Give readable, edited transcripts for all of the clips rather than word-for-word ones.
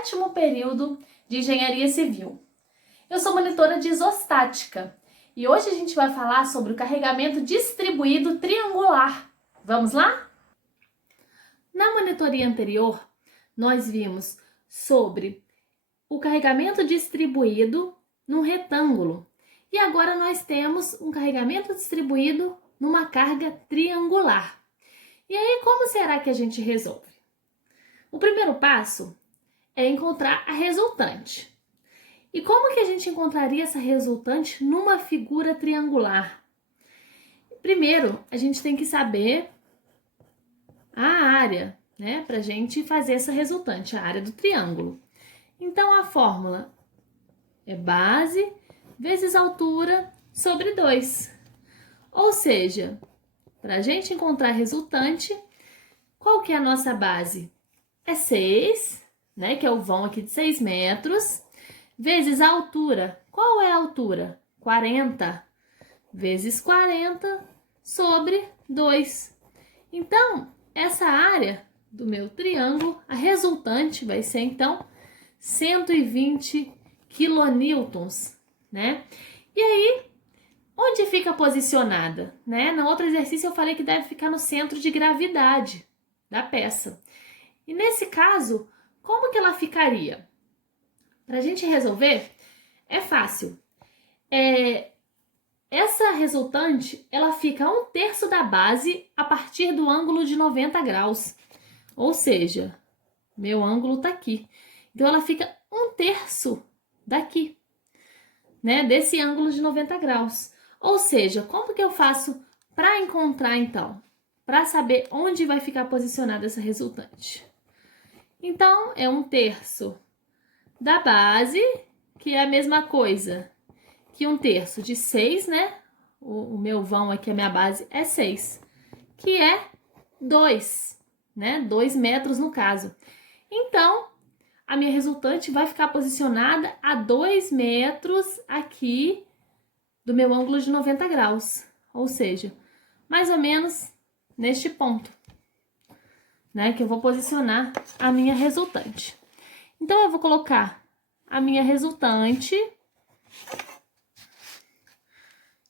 7º período de Engenharia Civil. Eu sou monitora de isostática e hoje a gente vai falar sobre o carregamento distribuído triangular. Vamos lá? Na monitoria anterior, nós vimos sobre o carregamento distribuído num retângulo e agora nós temos um carregamento distribuído numa carga triangular. E aí, como será que a gente resolve? O primeiro passo é encontrar a resultante. E como que a gente encontraria essa resultante numa figura triangular? Primeiro, a gente tem que saber a área, né, para a gente fazer essa resultante, a área do triângulo. Então, a fórmula é base vezes altura sobre 2. Ou seja, para a gente encontrar a resultante, qual que é a nossa base? É 6, né, que é o vão aqui de 6 metros, vezes a altura. Qual é a altura? 40 vezes 40 sobre 2. Então, essa área do meu triângulo, a resultante vai ser, então, 120 quilonewtons, né? E aí, onde fica posicionada, né? No outro exercício eu falei que deve ficar no centro de gravidade da peça. E nesse caso, como que ela ficaria? Para a gente resolver, é fácil. Essa resultante, ela fica a 1/3 da base a partir do ângulo de 90 graus. Ou seja, meu ângulo tá aqui. Então, ela fica 1/3 daqui, né? Desse ângulo de 90 graus. Ou seja, como que eu faço para encontrar, então? Para saber onde vai ficar posicionada essa resultante. Então, é 1/3 da base, que é a mesma coisa que 1/3 de 6, né? O meu vão aqui, a minha base, é 6, que é 2, né? 2 metros no caso. Então, a minha resultante vai ficar posicionada a 2 metros aqui do meu ângulo de 90 graus. Ou seja, mais ou menos neste ponto, né? Que eu vou posicionar a minha resultante. Então, eu vou colocar a minha resultante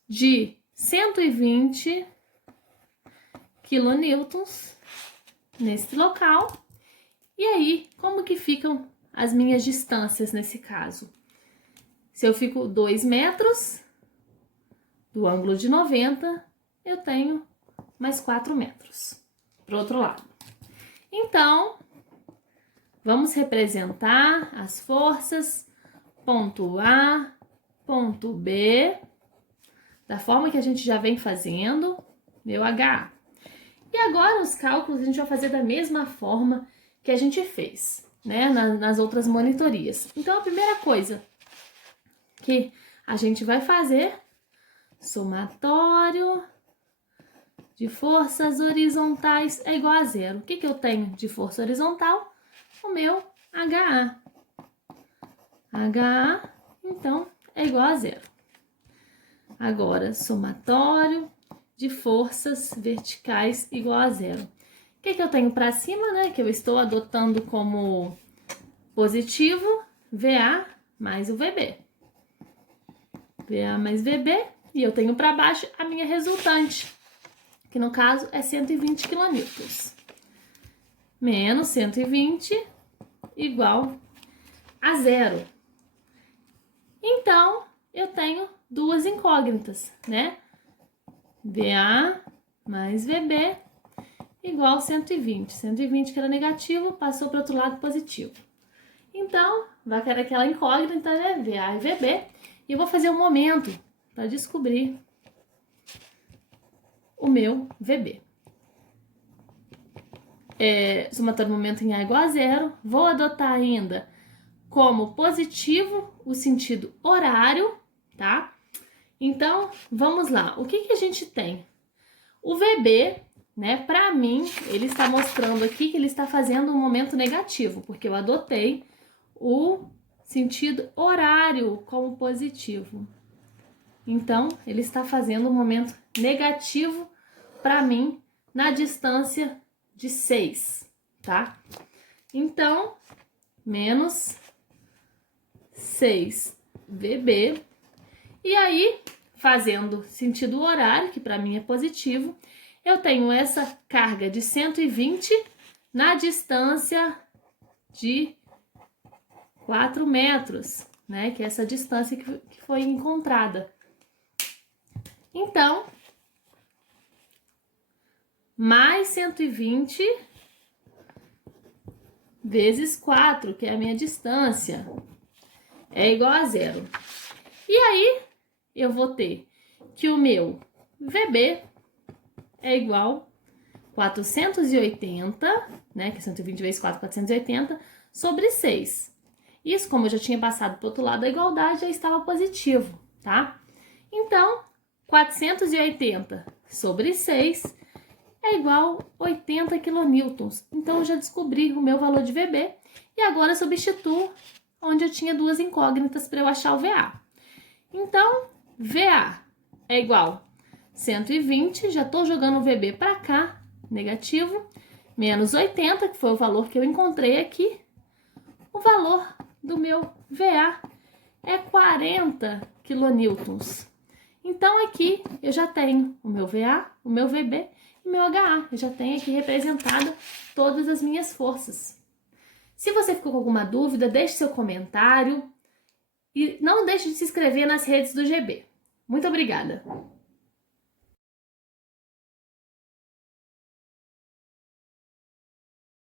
de 120 quilonewtons nesse local. E aí, como que ficam as minhas distâncias nesse caso? Se eu fico 2 metros do ângulo de 90, eu tenho mais 4 metros para o outro lado. Então, vamos representar as forças ponto A, ponto B, da forma que a gente já vem fazendo, meu HA. E agora os cálculos a gente vai fazer da mesma forma que a gente fez, né, nas outras monitorias. Então, a primeira coisa que a gente vai fazer, somatório de forças horizontais é igual a 0. O que que eu tenho de força horizontal? O meu HA. HA, então, é igual a 0. Agora, somatório de forças verticais igual a 0. O que que eu tenho para cima, né? Que eu estou adotando como positivo, VA mais o VB. VA mais VB, e eu tenho para baixo a minha resultante, que no caso é 120 quilonewtons. Menos 120 igual a 0. Então, eu tenho duas incógnitas, né? VA mais VB igual a 120. 120 que era negativo, passou para o outro lado positivo. Então, vai cair aquela incógnita, né? VA e VB. E eu vou fazer um momento para descobrir o meu VB. Somatório do momento em A igual a 0. Vou adotar ainda como positivo o sentido horário, tá? Então, vamos lá. O que que a gente tem? O VB, né, para mim, ele está mostrando aqui que ele está fazendo um momento negativo, porque eu adotei o sentido horário como positivo. Então, ele está fazendo um momento negativo para mim na distância de 6, tá? Então, menos 6 VB. E aí, fazendo sentido horário, que para mim é positivo, eu tenho essa carga de 120 na distância de 4 metros, né? Que é essa distância que foi encontrada. Então, mais 120 vezes 4, que é a minha distância, é igual a 0. E aí, eu vou ter que o meu VB é igual a 480, né? Que é 120 vezes 4, 480, sobre 6. Isso, como eu já tinha passado para o outro lado da igualdade, já estava positivo, tá? Então, 480 sobre 6 é igual a 80 kN. Então, eu já descobri o meu valor de VB e agora eu substituo onde eu tinha duas incógnitas para eu achar o VA. Então, VA é igual a 120, já estou jogando o VB para cá, negativo, menos 80, que foi o valor que eu encontrei aqui. O valor do meu VA é 40 kN. Então, aqui eu já tenho o meu VA, o meu VB e o meu HA. Eu já tenho aqui representada todas as minhas forças. Se você ficou com alguma dúvida, deixe seu comentário e não deixe de se inscrever nas redes do GB. Muito obrigada!